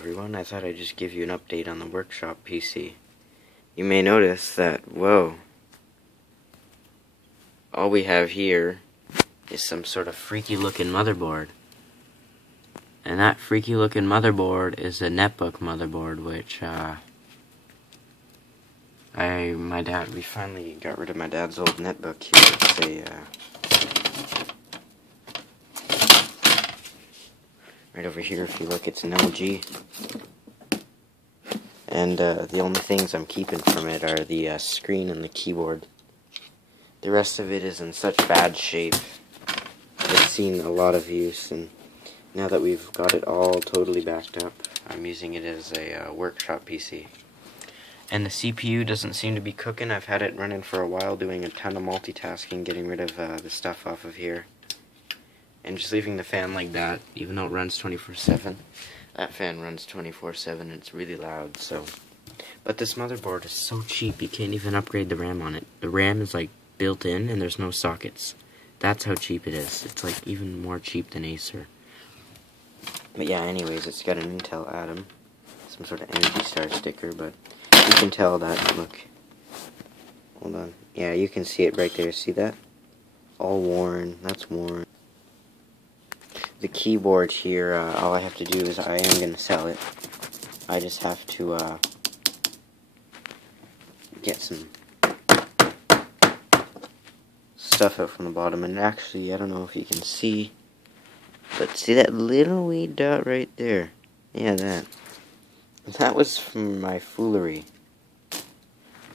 Everyone, I thought I'd just give you an update on the workshop PC. You may notice that, whoa, all we have here is some sort of freaky looking motherboard. And that freaky looking motherboard is a netbook motherboard, which, we finally got rid of my dad's old netbook here. Right over here, if you look, it's an LG. And the only things I'm keeping from it are the screen and the keyboard. The rest of it is in such bad shape. It's seen a lot of use, and now that we've got it all totally backed up, I'm using it as a workshop PC. And the CPU doesn't seem to be cooking. I've had it running for a while, doing a ton of multitasking, getting rid of the stuff off of here. And just leaving the fan like that, even though it runs 24/7. That fan runs 24/7, and it's really loud, so. But this motherboard is so cheap, you can't even upgrade the RAM on it. The RAM is like built in, and there's no sockets. That's how cheap it is. It's like even more cheap than Acer. But yeah, anyways, it's got an Intel Atom, some sort of Energy Star sticker, but you can tell that, look. Hold on. Yeah, you can see it right there, see that? All worn, that's worn. The keyboard here, all I have to do is, I am going to sell it. I just have to get some stuff out from the bottom. And actually, I don't know if you can see, but see that little wee dot right there? Yeah, that. That was from my foolery.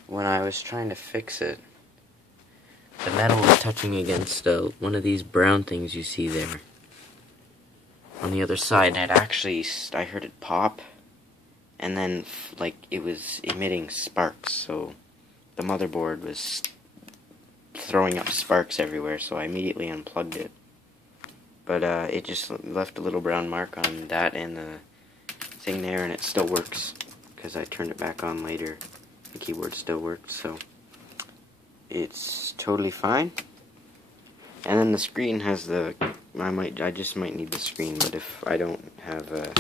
When I was trying to fix it, the metal was touching against one of these brown things you see there. On the other side, and I heard it pop, and then, like, it was emitting sparks, so the motherboard was throwing up sparks everywhere, so I immediately unplugged it. But, it just left a little brown mark on that and the thing there, and it still works, because I turned it back on later. The keyboard still works, so it's totally fine. And then the screen has I just might need the screen, but if I don't have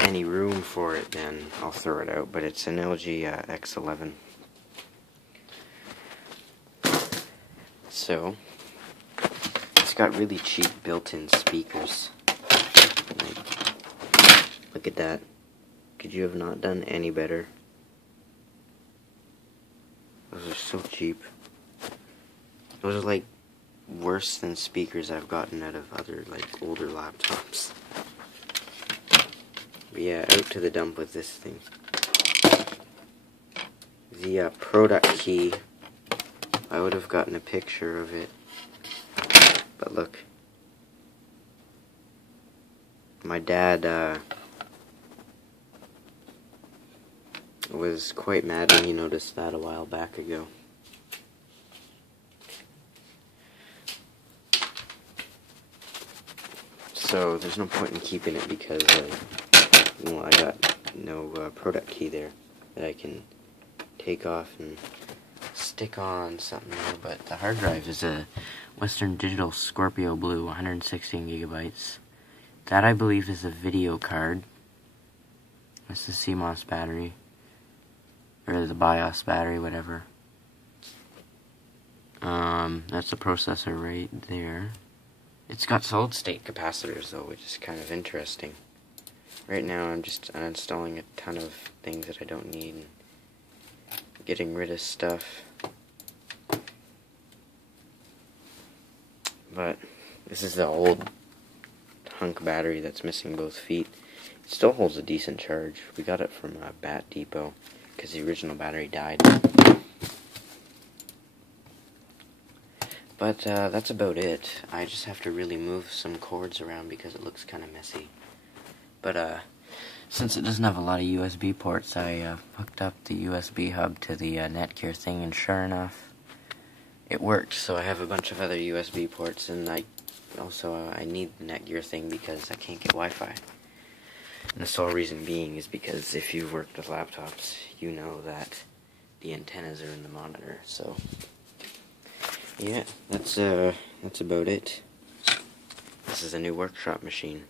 any room for it, then I'll throw it out. But it's an LG X11. So, it's got really cheap built-in speakers. Like, look at that. Could you have not done any better? Those are so cheap. Those are like worse than speakers I've gotten out of other, like, older laptops. But yeah, out to the dump with this thing. The product key, I would have gotten a picture of it. But look. My dad was quite mad when he noticed that a while back ago. So there's no point in keeping it because, well, I got no product key there that I can take off and stick on something new. But the hard drive is a Western Digital Scorpio Blue, 116 gigabytes. That, I believe, is a video card. That's the CMOS battery, or the BIOS battery, whatever. That's the processor right there. It's got solid-state capacitors, though, which is kind of interesting. Right now, I'm just uninstalling a ton of things that I don't need, and getting rid of stuff. But this is the old hunk battery that's missing both feet. It still holds a decent charge. We got it from Bat Depot, because the original battery died. But that's about it. I just have to really move some cords around because it looks kind of messy. But since it doesn't have a lot of USB ports, I hooked up the USB hub to the Netgear thing, and sure enough, it worked. So I have a bunch of other USB ports, and I need the Netgear thing because I can't get Wi-Fi. And the sole reason being is because if you've worked with laptops, you know that the antennas are in the monitor. So yeah, that's about it. This is a new workshop machine.